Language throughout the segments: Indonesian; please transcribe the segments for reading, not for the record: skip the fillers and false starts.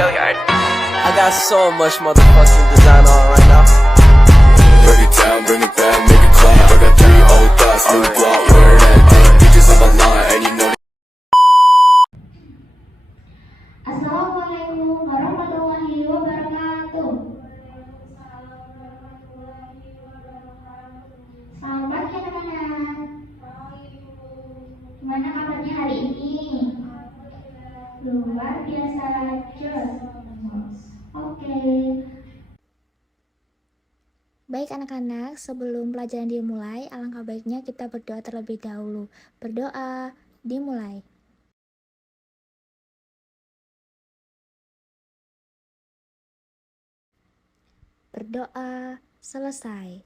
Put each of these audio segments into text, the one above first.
I got so much motherfucking design on right now. Break it down, bring it back, make it clap. I got 3 old thoughts, new block, where that thing. Bitches on my line, and you know. Assalamualaikum warahmatullahi wabarakatuh. Selamat pagi anak-anak. Gimana kabarnya hari ini? Luar biasa, jos. Oke. Baik anak-anak, sebelum pelajaran dimulai, alangkah baiknya kita berdoa terlebih dahulu. Berdoa, dimulai. Berdoa, selesai.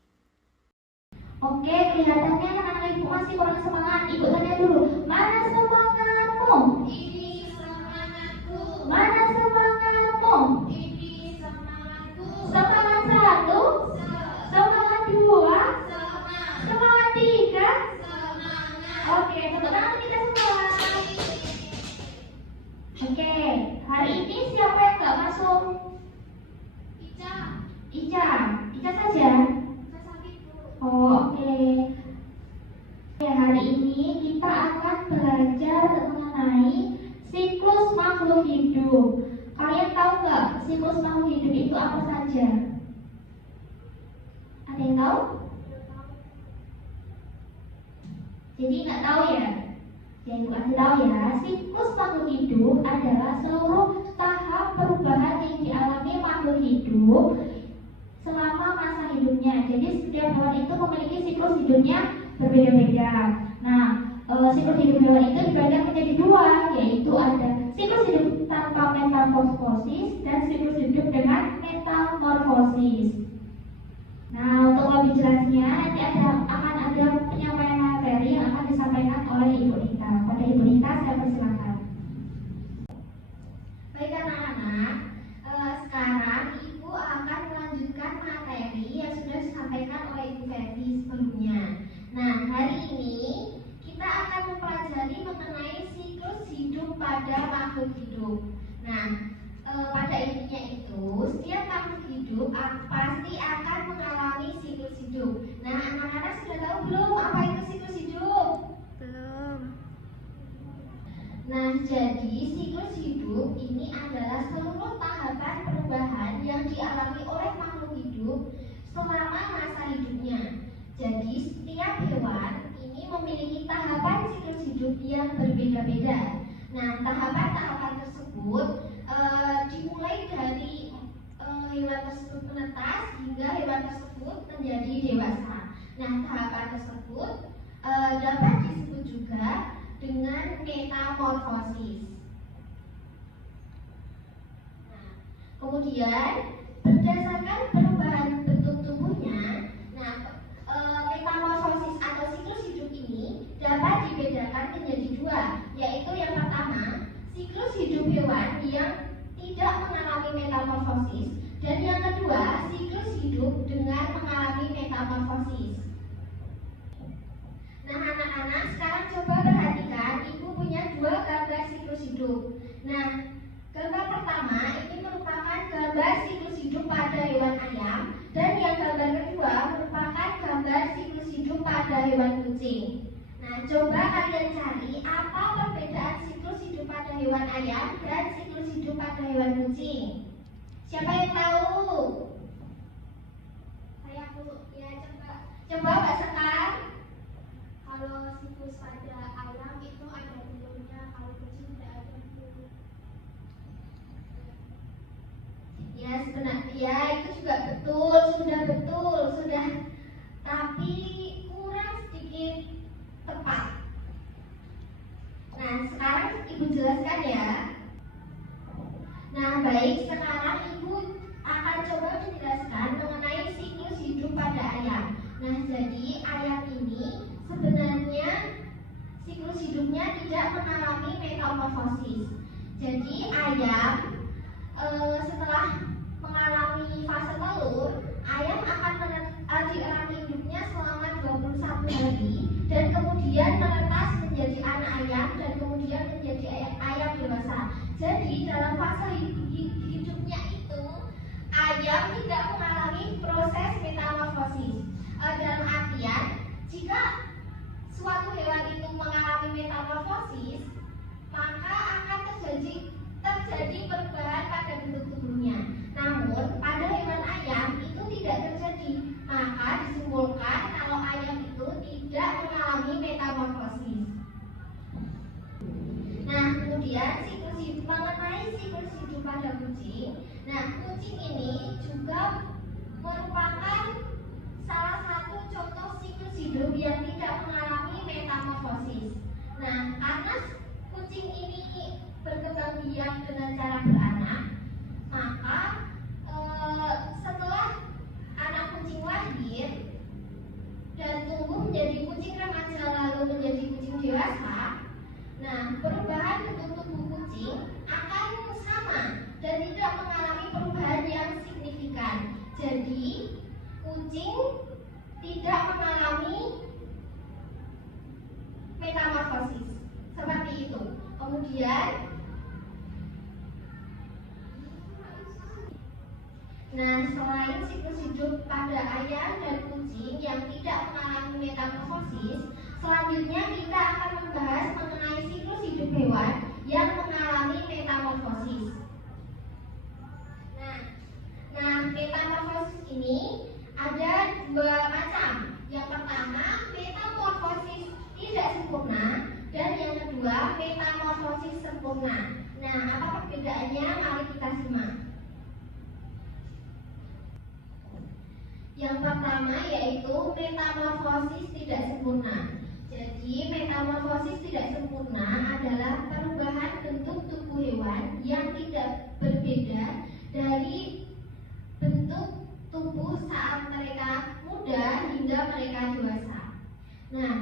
Oke, kelihatannya anak-anak ibu masih kurang semangat. Ibu tanya dulu, mana semangatmu? Ini semangatku. Mana semangatmu? Ini semangatku. Semangat 1, semangat 2, semangat 3. Oke, tepuk tangan kita semua. Oke, hari ini siapa yang nggak masuk? Ica saja. Oh, oke. Hari ini kita akan belajar mengenai siklus makhluk hidup. Kalian tahu nggak siklus makhluk hidup itu apa saja? Ada yang tahu? Jadi nggak tahu ya? Jadi kasih tahu ya, siklus makhluk hidup adalah seluruh tahap perubahan yang dialami makhluk hidup selama masa hidupnya. Jadi setiap hewan itu memiliki siklus hidupnya berbeda-beda. Nah, siklus hidup hewan itu dibagi menjadi 2, yaitu ada siklus hidup tanpa metamorfosis dan siklus hidup dengan metamorfosis. Nah, untuk lebih jelasnya nanti akan ada penyampaian materi yang akan disampaikan oleh Ibu Nita. Pada Ibu Nita saya persilakan. Baik anak-anak, sekarang Ibu akan melanjutkan materi yang sudah disampaikan oleh Ibu Fethi sebelumnya. Nah, hari ini kita akan mempelajari mengenai siklus hidup pada makhluk hidup. Nah, pada intinya itu setiap makhluk hidup pasti akan mengalami siklus hidup. Nah, anak-anak sudah tahu belum apa itu siklus hidup? Belum. Nah, jadi siklus hidup ini adalah seluruh tahapan perubahan yang dialami oleh makhluk hidup selama masa hidupnya. Jadi setiap hewan ini memiliki tahapan siklus hidup yang berbeda-beda. Nah, tahapan-tahapan tersebut dimulai dari hewan tersebut menetas hingga hewan tersebut menjadi dewasa. Nah, tahapan tersebut dapat disebut juga dengan metamorfosis. Nah, kemudian berdasarkan perubahan bentuk tubuhnya, metamorfosis atau siklus hidup ini dapat dibedakan menjadi 2, yaitu yang pertama, siklus hidup hewan yang tidak mengalami metamorfosis, dan yang kedua, siklus hidup dengan mengalami metamorfosis. Nah, anak-anak sekarang coba perhatikan, Ibu punya 2 gambar siklus hidup. Nah, gambar pertama ini merupakan gambar siklus hidup pada hewan ayam, dan yang gambar kedua merupakan gambar siklus hidup pada hewan kucing. Nah, coba kalian cari apa perbedaan siklus hidup pada hewan ayam dan siklus hidup pada hewan kucing. Siapa yang tahu? Saya ya, coba Mbak Sekar. Kalau siklus pada ayam itu ada telurnya, kalau kucing tidak ada telur. Ya, sebenarnya ya itu juga betul, sudah. Tapi kurang sedikit tepat. Nah, sekarang Ibu jelaskan ya. Nah, baik, sekarang Ibu akan coba menjelaskan mengenai siklus hidup pada ayam. Nah, jadi ayam ini sebenarnya siklus hidupnya tidak mengalami metamorfosis. Jadi ayam setelah mengalami fase telur, ayam akan menjalani hidupnya selama 21 hari dan kemudian menetas menjadi anak ayam dan kemudian menjadi ayam dewasa. Jadi dalam fase hidup ayam tidak mengalami proses metamorfosis. Dalam artian, jika suatu hewan itu mengalami metamorfosis, maka akan terjadi perubahan pada bentuk tubuhnya. Namun, pada hewan ayam itu tidak terjadi. Maka disimpulkan kalau ayam itu tidak mengalami metamorfosis. Nah, kemudian mengenai siklus hidup pada kucing. Nah, kucing ini juga merupakan salah satu contoh siklus hidup yang tidak mengalami metamorfosis. Nah, karena kucing ini berkembang biak dengan cara beranak, maka setelah anak kucing lahir dan tumbuh menjadi kucing remaja lalu menjadi kucing dewasa, nah perubahan bentuk tubuh kucing akan sama dan tidak mengalami perubahan yang signifikan. Jadi kucing tidak mengalami metamorfosis seperti itu. Kemudian, nah selain siklus hidup pada ayam dan kucing yang tidak mengalami metamorfosis, selanjutnya kita akan membahas mengenai siklus hidup hewan yang mengalami metamorfosis. Nah, metamorfosis ini ada dua macam. Yang pertama, metamorfosis tidak sempurna, dan yang kedua, metamorfosis sempurna. Nah, apa perbedaannya? Mari kita simak. Yang pertama yaitu metamorfosis tidak sempurna. Jadi, metamorfosis tidak sempurna adalah perubahan bentuk tubuh hewan yang tidak berbeda dari bentuk tubuh saat mereka muda hingga mereka dewasa. Nah,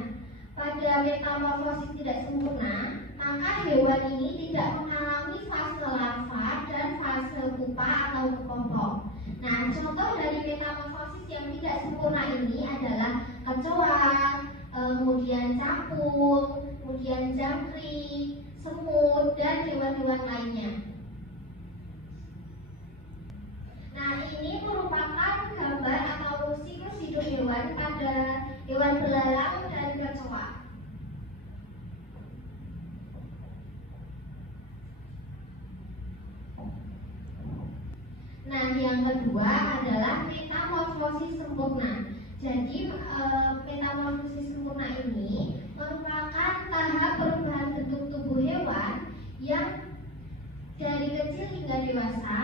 pada metamorfosis tidak sempurna, maka hewan ini tidak mengalami fase larva dan fase pupa atau kepompong. Nah, contoh dari metamorfosis yang tidak sempurna ini adalah kecoa, kemudian capung, kemudian jangkrik, semut, dan hewan-hewan lainnya. Nah, ini merupakan gambar atau siklus hidup hewan pada hewan belalang dan kecoa. Nah, yang kedua adalah metamorfosis sempurna. Jadi, metamorfosis sempurna ini merupakan tahap perubahan bentuk tubuh hewan yang dari kecil hingga dewasa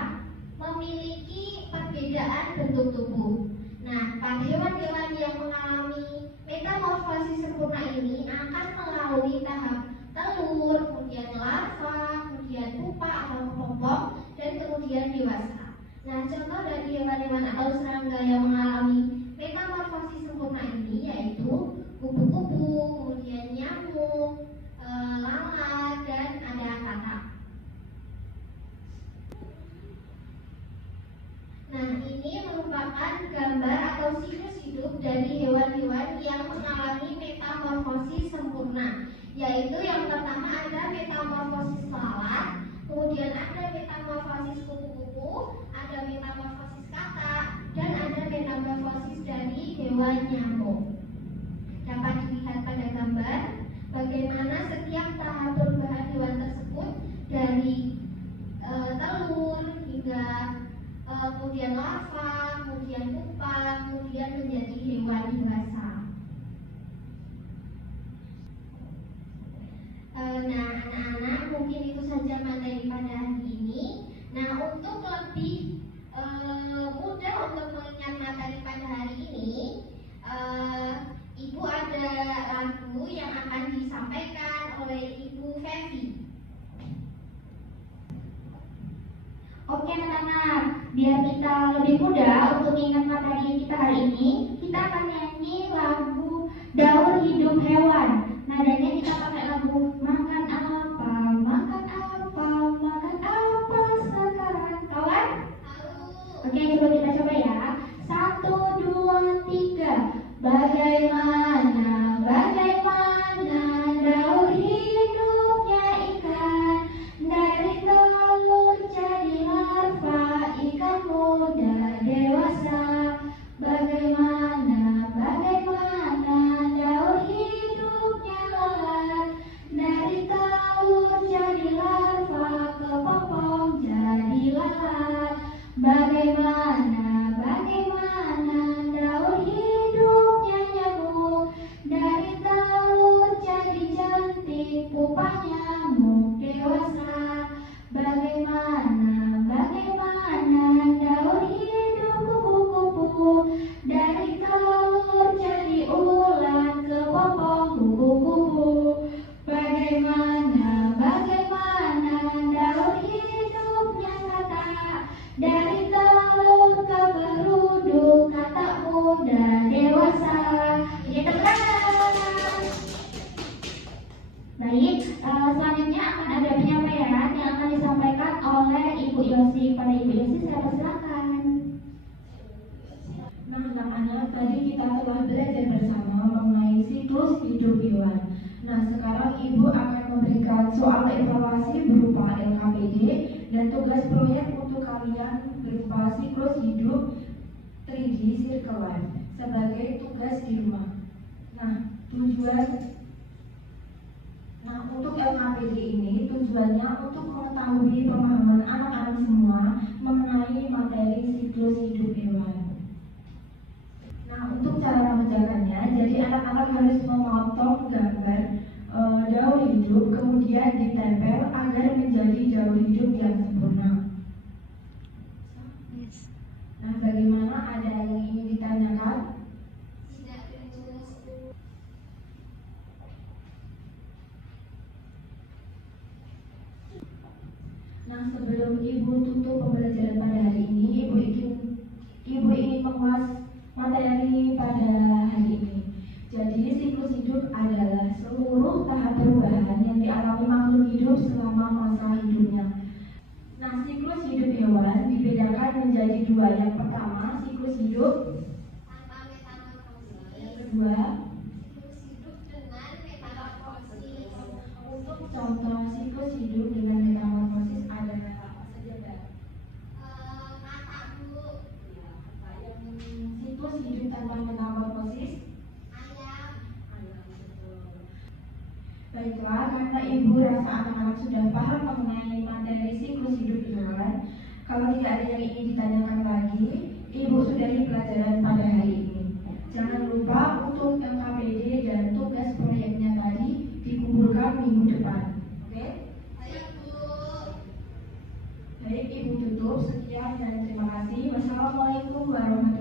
memiliki perbedaan bentuk tubuh. Nah, pada hewan-hewan yang mengalami metamorfosis sempurna ini akan melalui tahap telur, kemudian larva, kemudian pupa atau kepompong, dan kemudian dewasa. Nah, contoh dari hewan-hewan atau serangga yang mengalami metamorfosis sempurna ini yaitu kupu-kupu, kemudian nyamuk, lalat, dan ada katak. Nah, ini merupakan gambar atau siklus hidup dari hewan-hewan yang mengalami metamorfosis sempurna, yaitu yang pertama ada metamorfosis lalat, kemudian ada metamorfosis kupu-kupu, ada metamorfosis katak, dan ada metamorfosis dari hewan nyamuk. Dapat dilihat pada gambar bagaimana setiap tahap perubahan hewan tersebut dari telur hingga kemudian larva, kemudian pupa, kemudian menjadi hewan dewasa. Nah, anak-anak, mungkin itu saja materi pada hari ini. Nah, untuk lebih mudah untuk mengingat materi pada hari ini, Ibu ada lagu yang akan disampaikan oleh Ibu Fevi. Oke anak-anak, biar kita lebih mudah untuk mengingat materi kita hari ini, kita akan nyanyi lagu Daur Hidup Hewan. Nadanya kita pakai lagu makan apa, makan apa, makan apa sekarang. Kawan? Oke, coba kita coba ya. 1, 2, 3. Bagaimana daur hidupnya ikan, dari telur jadi larva, ikan muda Ibu Yosi. Pada Ibu Yosi saya persilakan. Nah, anak-anak, tadi kita telah belajar bersama mengenai siklus hidup hewan. Nah, sekarang Ibu akan memberikan soal evaluasi berupa LKPD dan tugas proyek untuk kalian berupa siklus hidup 3D Circle Life sebagai tugas di rumah. Nah, untuk LKPD ini tujuannya untuk mengetahui pemahaman anak-anak semua mengenai materi siklus hidup hewan. Nah, untuk cara mengerjakannya, jadi anak-anak harus memotong gambar daur hidup, kemudian ditempel agar menjadi daur hidup yang sempurna. Nah, bagaimana, ada yang ingin ditanyakan? Tidak jelas. Nah, sebelum Ibu tutup pembelajaran pada hari ini, Ibu ingin mengulas materi pada hari ini. Jadi, siklus hidup adalah seluruh tahap perubahan yang dialami makhluk hidup selama masa hidupnya. Nah, siklus hidup hewan dibedakan menjadi dua. Yang pertama, siklus hidup. Tanpa metamorfosis. Yang kedua, Siklus hidup dengan metamorfosis. untuk contoh siklus hidup dengan metamorfosis ada apa saja, Mbak? Kata Bu. Yang siklus hidup tanpa metamorfosis. Ayam. Baiklah, karena Ibu rasa anak-anak sudah paham mengenai materi siklus hidup hewan, kalau tidak ada yang ingin ditanyakan lagi, Ibu sudahi pelajaran pada hari ini. Jangan lupa untuk LKPD dan tugas proyeknya tadi dikumpulkan minggu depan. Oke? Baik Bu. Baik, Ibu tutup. Sekian dan terima kasih. Wassalamualaikum warahmatullahi wabarakatuh.